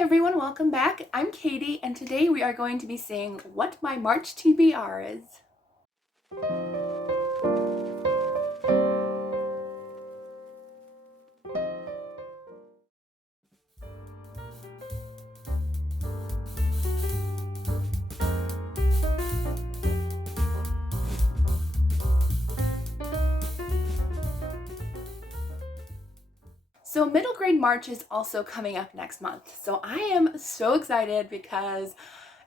everyone, welcome back. I'm Katie, and today we are going to be seeing what my March TBR is. So Middle Grade March is also coming up next month. So I am so excited because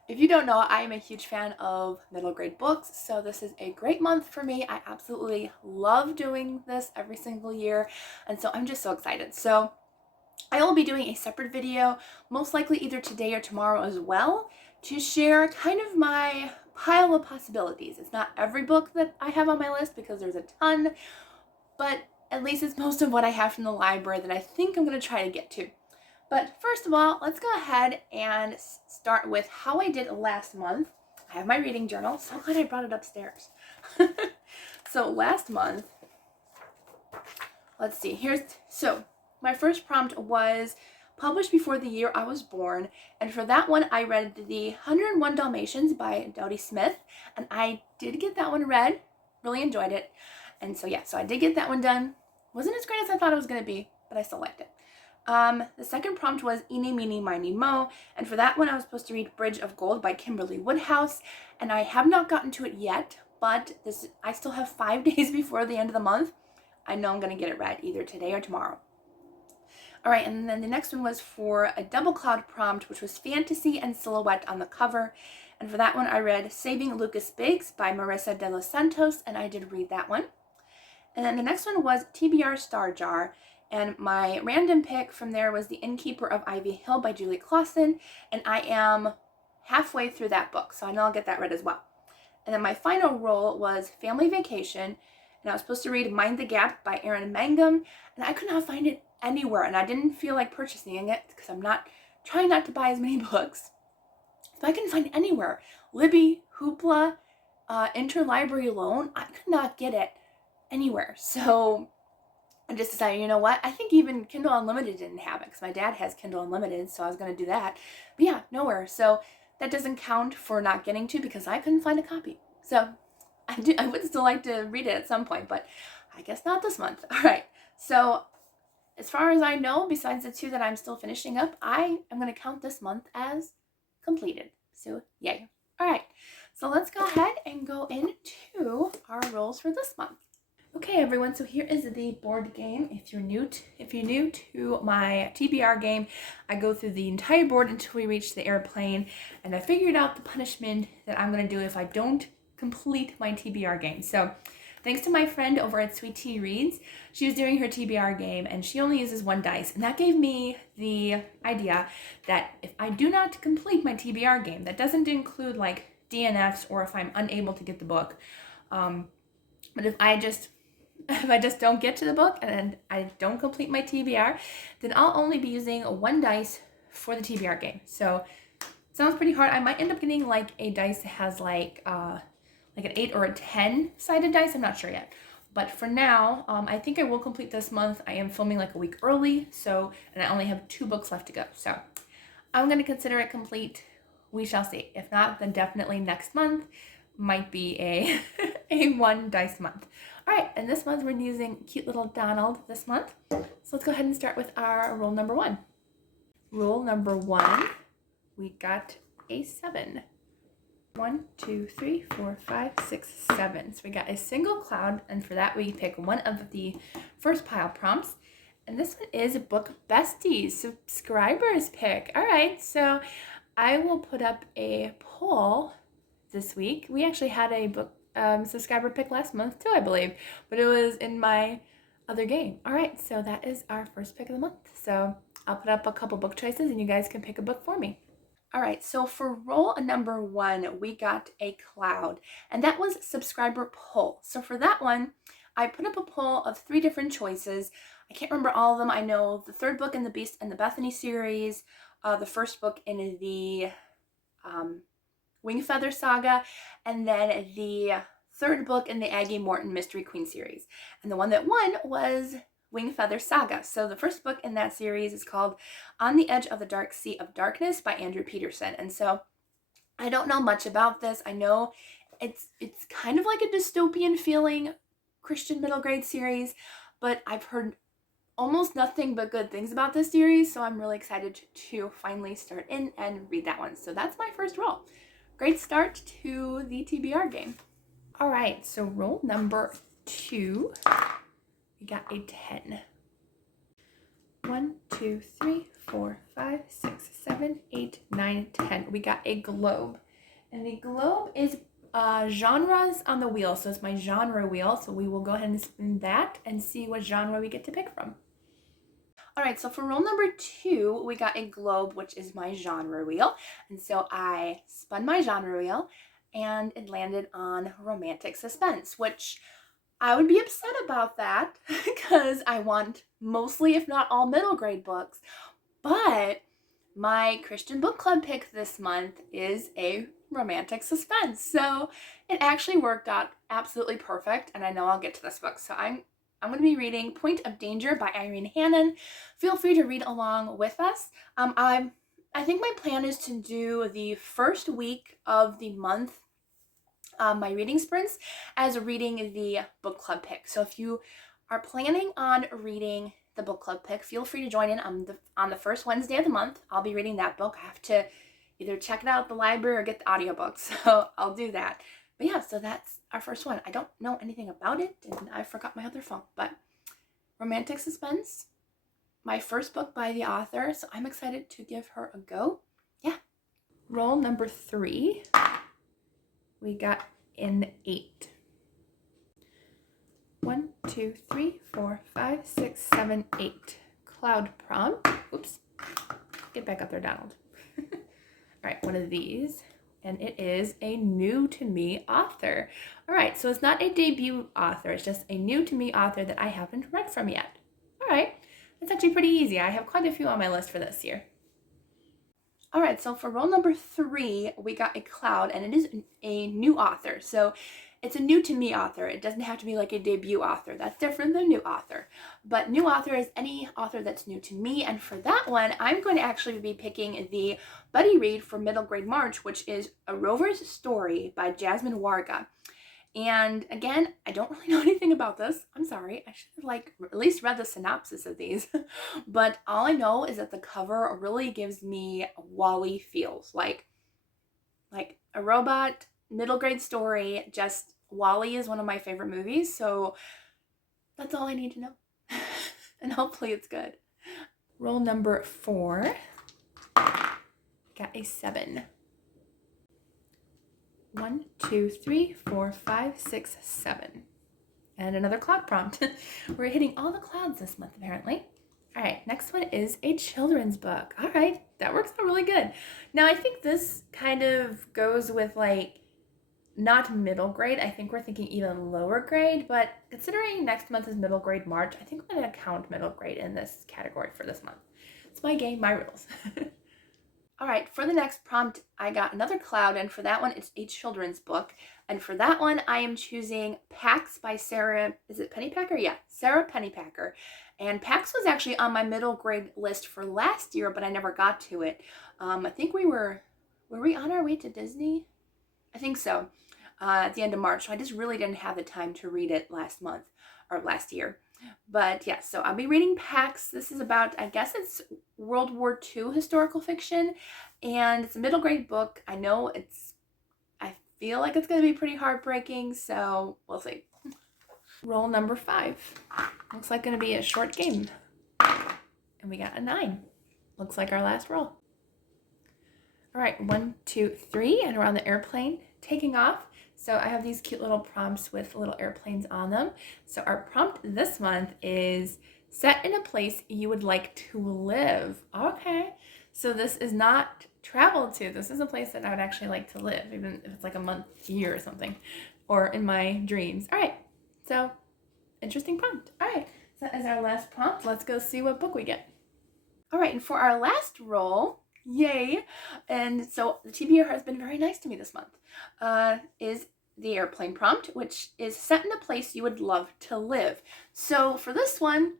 if you don't know, I am a huge fan of middle grade books. So this is a great month for me. I absolutely love doing this every single year. And so I'm just so excited. So I will be doing a separate video, most likely either today or tomorrow as well, to share kind of my pile of possibilities. It's not every book that I have on my list because there's a ton, but at least it's most of what I have from the library that I think I'm going to try to get to. But first of all, let's go ahead and start with how I did last month. I have my reading journal. So glad I brought it upstairs. So last month, let's see, so my first prompt was published before the year I was born. And for that one, I read The 101 Dalmatians by Dodie Smith. And I did get that one read, really enjoyed it. And so yeah, so I did get that one done. Wasn't as great as I thought it was going to be, but I still liked it. The second prompt was Eeny, Meeny, Miny, Mo, and for that one I was supposed to read Bridge of Gold by Kimberly Woodhouse, and I have not gotten to it yet, but I still have 5 days before the end of the month. I know I'm going to get it read either today or tomorrow. All right, and then the next one was for a double cloud prompt, which was Fantasy and Silhouette on the cover, and for that one I read Saving Lucas Biggs by Marissa de los Santos, and I did read that one. And then the next one was TBR Star Jar, and my random pick from there was The Innkeeper of Ivy Hill by Julie Clausen, and I am halfway through that book, so I know I'll get that read as well. And then my final roll was Family Vacation, and I was supposed to read Mind the Gap by Erin Mangum, and I could not find it anywhere, and I didn't feel like purchasing it because I'm trying not to buy as many books. So I couldn't find it anywhere. Libby, Hoopla, Interlibrary Loan, I could not get it anywhere. So I just decided, you know what, I think even Kindle Unlimited didn't have it because my dad has Kindle Unlimited, so I was going to do that. But yeah, nowhere. So that doesn't count for not getting to because I couldn't find a copy. So I would still like to read it at some point, but I guess not this month. All right. So as far as I know, besides the 2 that I'm still finishing up, I am going to count this month as completed. So yay. All right. So let's go ahead and go into our rolls for this month. Okay, everyone, so here is the board game. If you're new to my TBR game, I go through the entire board until we reach the airplane, and I figured out the punishment that I'm going to do if I don't complete my TBR game. So thanks to my friend over at Sweet Tea Reads, she was doing her TBR game, and she only uses 1 dice, and that gave me the idea that if I do not complete my TBR game, that doesn't include like DNFs or if I'm unable to get the book, but if I just don't get to the book and I don't complete my TBR, then I'll only be using 1 dice for the TBR game. So it sounds pretty hard. I might end up getting like a dice that has like an 8 or a 10 sided dice. I'm not sure yet. But for now, I think I will complete this month. I am filming like a week early, and I only have 2 books left to go. So I'm going to consider it complete. We shall see. If not, then definitely next month might be a 1 dice month. All right, and this month we're using cute little Donald this month. So let's go ahead and start with our roll number 1. Roll number 1, we got a 7. 1, 2, 3, 4, 5, 6, 7. So we got a single cloud, and for that we pick one of the first pile prompts. And this one is Book Besties, subscribers pick. All right, so I will put up a poll this week. We actually had a book subscriber pick last month too, I believe, but it was in my other game. All right, so that is our first pick of the month. So I'll put up a couple book choices and you guys can pick a book for me. All right, so for roll number 1, we got a cloud, and that was subscriber poll. So for that one, I put up a poll of 3 different choices. I can't remember all of them. I know the 3rd book in the Beast and the Bethany series, the 1st book in the Wingfeather saga, and then the 3rd book in the Aggie Morton Mystery Queen series. And the one that won was Wing Feather Saga. So the first book in that series is called On the Edge of the Dark Sea of Darkness by Andrew Peterson. And so I don't know much about this. I know it's kind of like a dystopian feeling Christian middle grade series, but I've heard almost nothing but good things about this series, so I'm really excited to finally start in and read that one. So that's my first roll. Great start to the TBR game. All right, so roll number 2, we got a 10. 1, 2, 3, 4, 5, 6, 7, 8, 9, 10. We got a globe. And the globe is genres on the wheel. So it's my genre wheel. So we will go ahead and spin that and see what genre we get to pick from. All right, so for roll number 2, we got a globe, which is my genre wheel. And so I spun my genre wheel and it landed on romantic suspense, which I would be upset about that because I want mostly, if not all, middle grade books. But my Christian book club pick this month is a romantic suspense. So it actually worked out absolutely perfect. And I know I'll get to this book. So I'm going to be reading Point of Danger by Irene Hannon. Feel free to read along with us. I think my plan is to do the first week of the month, my reading sprints, as reading the book club pick. So if you are planning on reading the book club pick, feel free to join in on the first Wednesday of the month. I'll be reading that book. I have to either check it out at the library or get the audiobook, so I'll do that. But yeah, so that's our first one. I don't know anything about it, and I forgot my other phone, but romantic suspense, my first book by the author, so I'm excited to give her a go. Yeah. Roll number 3. We got an 8. 1, 2, 3, 4, 5, 6, 7, 8. Cloud prompt. Oops. Get back up there, Donald. All right, one of these. And it is a new to me author. All right, so it's not a debut author. It's just a new to me author that I haven't read from yet. All right, that's actually pretty easy. I have quite a few on my list for this year. All right, so for roll number 3, we got a cloud, and it is a new author. So it's a new to me author. It doesn't have to be like a debut author. That's different than new author. But new author is any author that's new to me. And for that one, I'm going to actually be picking the buddy read for Middle Grade March, which is A Rover's Story by Jasmine Warga. And again, I don't really know anything about this. I'm sorry. I should have at least read the synopsis of these. But all I know is that the cover really gives me WALL-E feels. Like a robot, middle grade story. Just WALL-E is one of my favorite movies. So that's all I need to know. And hopefully it's good. Roll number 4. Got a 7. 1, 2, 3, 4, 5, 6, 7. And another cloud prompt. We're hitting all the clouds this month, apparently. All right, next one is a children's book. All right, that works out really good. Now, I think this kind of goes with not middle grade. I think we're thinking even lower grade, but considering next month is Middle Grade March, I think I'm going to count middle grade in this category for this month. It's my game, my rules. All right, for the next prompt, I got another cloud, and for that one, it's a children's book. And for that one, I am choosing Pax by Sarah, is it Pennypacker? Yeah, Sarah Pennypacker. And Pax was actually on my middle grade list for last year, but I never got to it. I think were we on our way to Disney? I think so, at the end of March. So I just really didn't have the time to read it last last year. But yeah, so I'll be reading Pax. This is about, I guess it's World War II historical fiction, and it's a middle grade book. I feel like it's going to be pretty heartbreaking, so we'll see. Roll number 5. Looks like going to be a short game. And we got a 9. Looks like our last roll. All right, 1, 2, 3, and we're on the airplane taking off. So I have these cute little prompts with little airplanes on them. So our prompt this month is set in a place you would like to live. Okay, so this is not travel to. This is a place that I would actually like to live, even if it's like a month here or something, or in my dreams. All right, so interesting prompt. All right, so that is our last prompt. Let's go see what book we get. All right, and for our last roll, yay, and so the TBR has been very nice to me this month, is the airplane prompt, which is set in a place you would love to live. So for this one,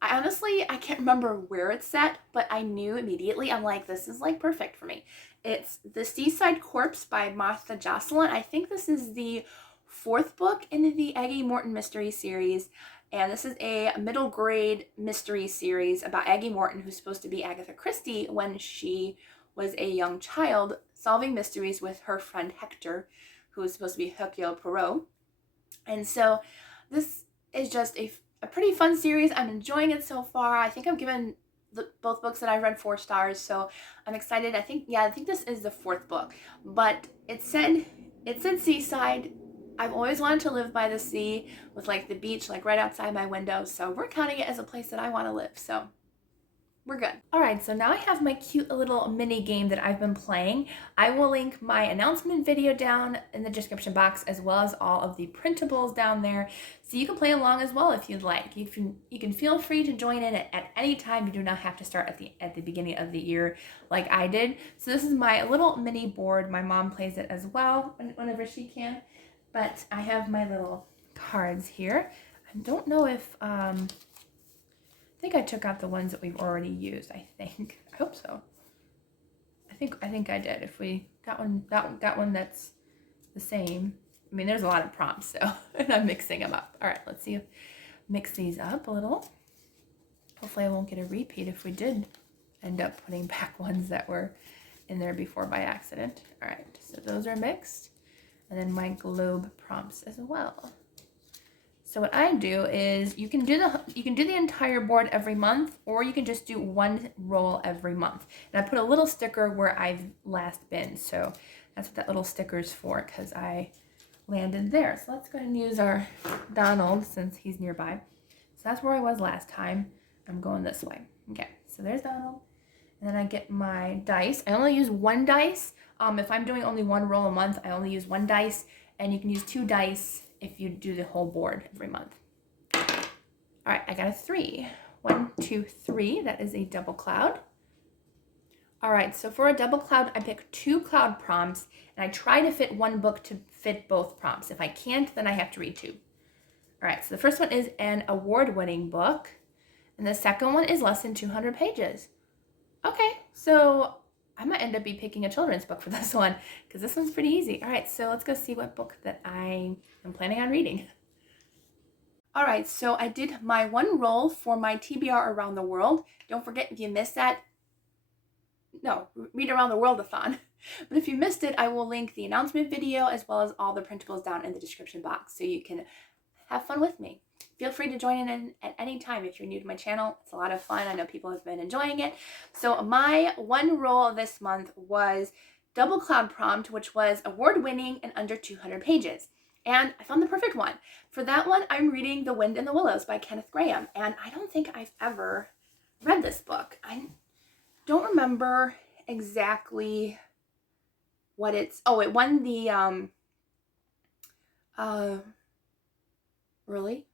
I honestly, I can't remember where it's set, but I knew immediately. I'm like, this is like perfect for me. It's The Seaside Corpse by Martha Jocelyn. I think this is the 4th book in the Aggie Morton mystery series. And this is a middle grade mystery series about Aggie Morton, who's supposed to be Agatha Christie when she was a young child, solving mysteries with her friend Hector, who is supposed to be Hercule Poirot. And so this is just a pretty fun series. I'm enjoying it so far. I think I've given both books that I've read 4 stars, so I'm excited. I think this is the 4th book, but it said seaside. I've always wanted to live by the sea with like the beach like right outside my window, so we're counting it as a place that I want to live, so we're good. All right, so now I have my cute little mini game that I've been playing. I will link my announcement video down in the description box, as well as all of the printables down there, so you can play along as well if you'd like. You can feel free to join in at any time. You do not have to start at the beginning of the year like I did. So this is my little mini board. My mom plays it as well whenever she can. But I have my little cards here. I don't know if, I think I took out the ones that we've already used, I think. I hope so. I think I did. If we got one that's the same. I mean, there's a lot of prompts, so, and I'm mixing them up. All right, let's see, mix these up a little. Hopefully I won't get a repeat if we did end up putting back ones that were in there before by accident. All right, so those are mixed. And then my globe prompts as well. So what I do is you can do the entire board every month, or you can just do one roll every month. And I put a little sticker where I've last been. So that's what that little sticker is for, because I landed there. So let's go ahead and use our Donald since he's nearby. So that's where I was last time. I'm going this way. Okay, so there's Donald. And then I get my dice. I only use 1 dice. If I'm doing only 1 roll a month, I only use 1 dice, and you can use 2 dice if you do the whole board every month. All right, I got a 3. 1, 2, 3. That is a double cloud. All right, so for a double cloud, I pick 2 cloud prompts, and I try to fit 1 book to fit both prompts. If I can't, then I have to read 2. All right, so the first one is an award-winning book, and the second one is less than 200 pages. Okay, so I might end up picking a children's book for this one, because this one's pretty easy. All right, so let's go see what book that I am planning on reading. All right, so I did my 1 roll for my TBR Around the World. Don't forget, if you missed that, no, read Around the World-a-thon. But if you missed it, I will link the announcement video as well as all the printables down in the description box, so you can have fun with me. Feel free to join in at any time if you're new to my channel. It's a lot of fun. I know people have been enjoying it. So my 1 roll this month was Double Cloud Prompt, which was award-winning and under 200 pages. And I found the perfect one. For that one, I'm reading The Wind in the Willows by Kenneth Grahame. And I don't think I've ever read this book. I don't remember exactly what it's... Oh, it won the... Really?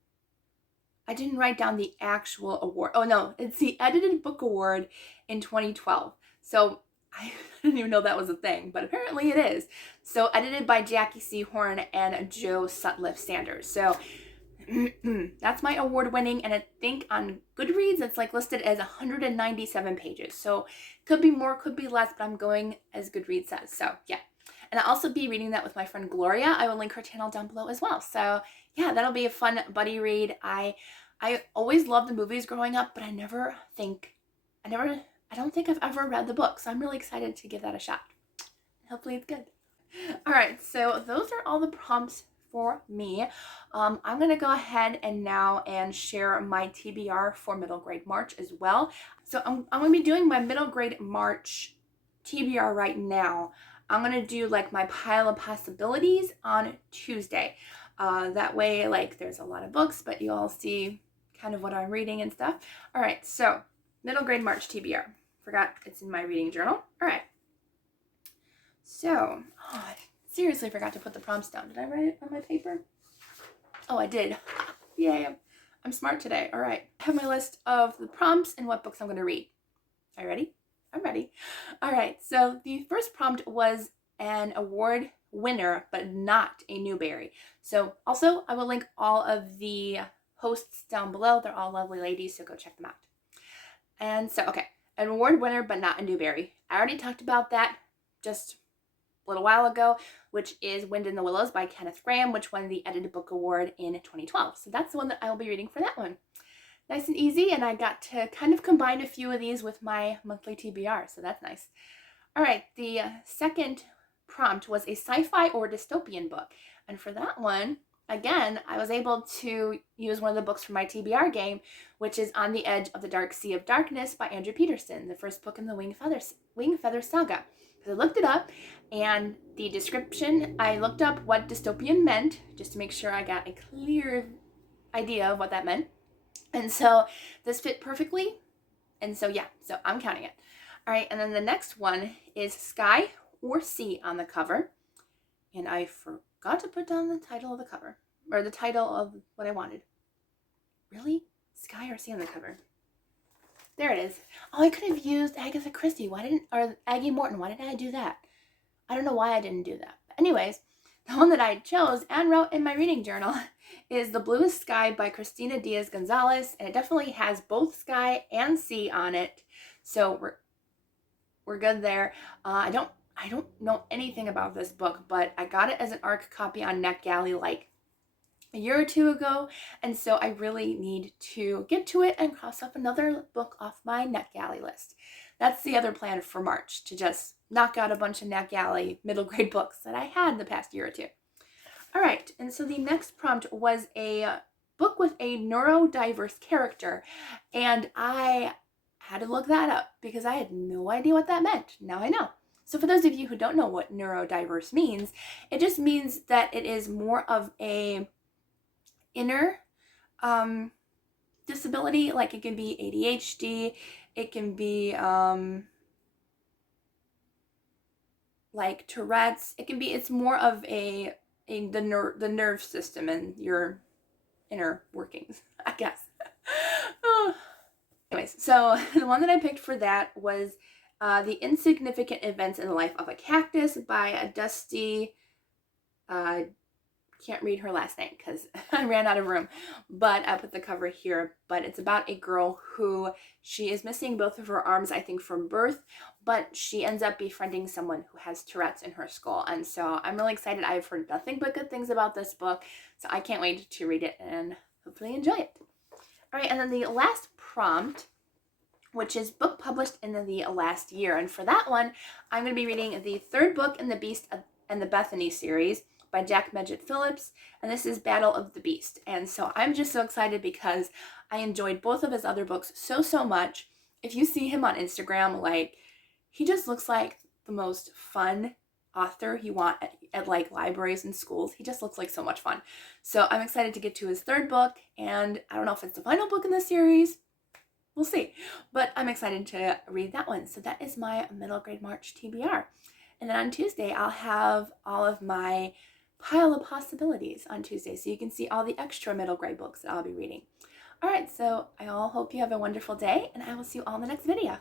I didn't write down the actual award. Oh no, it's the Edited Book Award in 2012. So I didn't even know that was a thing, but apparently it is. So edited by Jackie Seahorn and Joe Sutliff Sanders. So that's my award winning, and I think on Goodreads it's like listed as 197 pages. So could be more, could be less, but I'm going as Goodreads says. So yeah. And I'll also be reading that with my friend Gloria. I will link her channel down below as well. So yeah, that'll be a fun buddy read. I always loved the movies growing up, but I don't think I've ever read the book. So I'm really excited to give that a shot. Hopefully it's good. All right, so those are all the prompts for me. I'm gonna go ahead and share my TBR for Middle Grade March as well. So I'm gonna be doing my Middle Grade March TBR right now. I'm gonna do like my pile of possibilities on Tuesday. That way, like, there's a lot of books, but you all see kind of what I'm reading and stuff. All right, so Middle Grade March TBR. Forgot it's in my reading journal. All right. So, I seriously forgot to put the prompts down. Did I write it on my paper? Oh, I did. Yay, I'm smart today. All right. I have my list of the prompts and what books I'm going to read. Are you ready? I'm ready. All right, so the first prompt was an award winner, but not a Newbery. So also, I will link all of the posts down below. They're all lovely ladies, so go check them out. And so, okay, an award winner, but not a Newbery. I already talked about that just a little while ago, which is Wind in the Willows by Kenneth Grahame, which won the Edited Book Award in 2012. So that's the one that I will be reading for that one. Nice and easy, and I got to kind of combine a few of these with my monthly TBR, so that's nice. All right, the second prompt was a sci-fi or dystopian book, and for that one, again, I was able to use one of the books from my TBR game, which is On the Edge of the Dark Sea of Darkness by Andrew Peterson, the first book in the Wing Feather saga. So I looked it up, and the description, I looked up what dystopian meant, just to make sure I got a clear idea of what that meant. And so this fit perfectly. And so, yeah, so I'm counting it. All right, and then the next one is Sky or Sea on the cover. And I forgot to put down the title of the cover, or the title of what I wanted. Really? Sky or Sea on the cover. There it is. Oh, I could have used Agatha Christie. Or Aggie Morton. Why didn't I do that? I don't know why I didn't do that. But anyways, the one that I chose and wrote in my reading journal is The Bluest Sky by Cristina Diaz-Gonzalez, and it definitely has both sky and sea on it, so we're good there. I don't know anything about this book, but I got it as an ARC copy on NetGalley like a year or two ago, and so I really need to get to it and cross off another book off my NetGalley list. That's the other plan for March, to just knock out a bunch of NetGalley middle grade books that I had the past year or two. All right, and so the next prompt was a book with a neurodiverse character, and I had to look that up because I had no idea what that meant. Now I know. So for those of you who don't know what neurodiverse means, it just means that it is more of a inner disability. Like it can be ADHD, it can be like Tourette's. It's more of the nerve system and your inner workings, I guess. Anyways, so the one that I picked for that was The Insignificant Events in the Life of a Cactus by Dusty, can't read her last name because I ran out of room, but I put the cover here. But it's about a girl who, she is missing both of her arms, I think, from birth, but she ends up befriending someone who has Tourette's in her school. And so I'm really excited. I've heard nothing but good things about this book, so I can't wait to read it and hopefully enjoy it. All right, and then the last prompt, which is book published in the last year. And for that one, I'm going to be reading the third book in the Beast and the Bethany series by Jack Medgett Phillips, and this is Battle of the Beast. And so I'm just so excited because I enjoyed both of his other books so much. If you see him on Instagram, like, he just looks like the most fun author you want at like libraries and schools. He just looks like so much fun. So I'm excited to get to his third book, and I don't know if it's the final book in the series. We'll see. But I'm excited to read that one. So that is my Middle Grade March TBR. And then on Tuesday, I'll have all of my pile of possibilities on Tuesday, so you can see all the extra middle grade books that I'll be reading. All right, so I all hope you have a wonderful day, and I will see you all in the next video.